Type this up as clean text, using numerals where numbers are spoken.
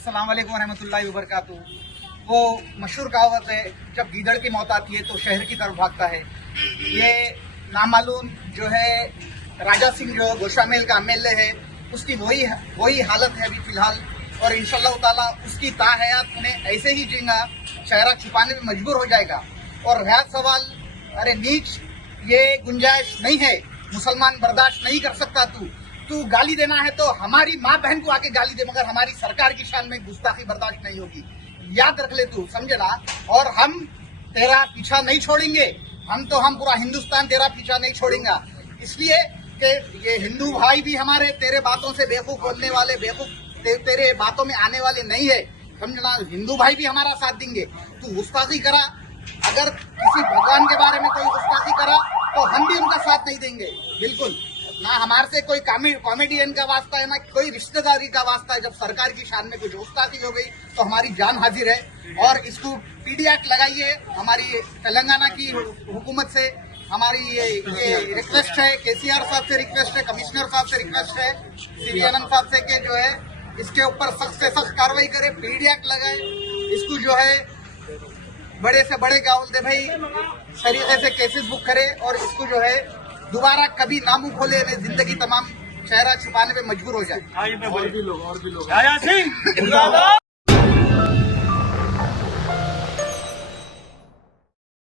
अस्सलाम वालेकुम रहमतुल्लाहि व बरकातुहू। वो मशहूर कहावत है, जब गीदड़ की मौत आती है तो शहर की तरफ भागता है। ये नामालूम जो है राजा सिंह जो गोशामेल का एमएलए है, उसकी वही हालत है अभी फिलहाल। और इंशाअल्लाह ताला उसकी ताहयात उन्हें ऐसे ही जीना चेहरा छुपाने में मजबूर हो जाएगा। और रहा सवाल, अरे नीच, ये गुंजाइश नहीं है, मुसलमान बर्दाश्त नहीं कर सकता। तू गाली देना है तो हमारी माँ बहन को आके गाली दे, मगर हमारी सरकार की शान में गुस्ताखी बर्दाश्त नहीं होगी। याद रख ले तू, समझे ना। और हम तेरा पीछा नहीं छोड़ेंगे, हम पूरा हिंदुस्तान तेरा पीछा नहीं छोड़ेगा। इसलिए कि ये हिंदू भाई भी हमारे तेरे बातों से बेवकूफ बोलने वाले, तेरे बातों में आने वाले नहीं है, समझना। हिंदू भाई भी हमारा साथ देंगे। तू गुस्ताखी करा, अगर किसी भगवान के बारे में कोई गुस्ताखी करा तो हम भी उनका साथ नहीं देंगे, बिल्कुल ना। हमारे से कोई कॉमेडियन का वास्ता है, ना कोई रिश्तेदारी का वास्ता है। जब सरकार की शान में कुछ गुस्ताखी हो गई तो हमारी जान हाजिर है। और इसको पीडी एक्ट लगाइए। हमारी तेलंगाना की हुकूमत से हमारी ये रिक्वेस्ट है, केसीआर साहब से रिक्वेस्ट है, कमिश्नर साहब से रिक्वेस्ट है, सीवी आनंद साहब से कि जो है इसके ऊपर सख्त से सख्त कार्रवाई करे, पीडी एक्ट लगाए। इसको जो है बड़े से बड़े क्या बोलते भाई तरीके से केसेस बुक करे और इसको जो है दोबारा कभी नामुख खोले, जिंदगी तमाम चेहरा छुपाने पे मजबूर हो जाए। और भी लोग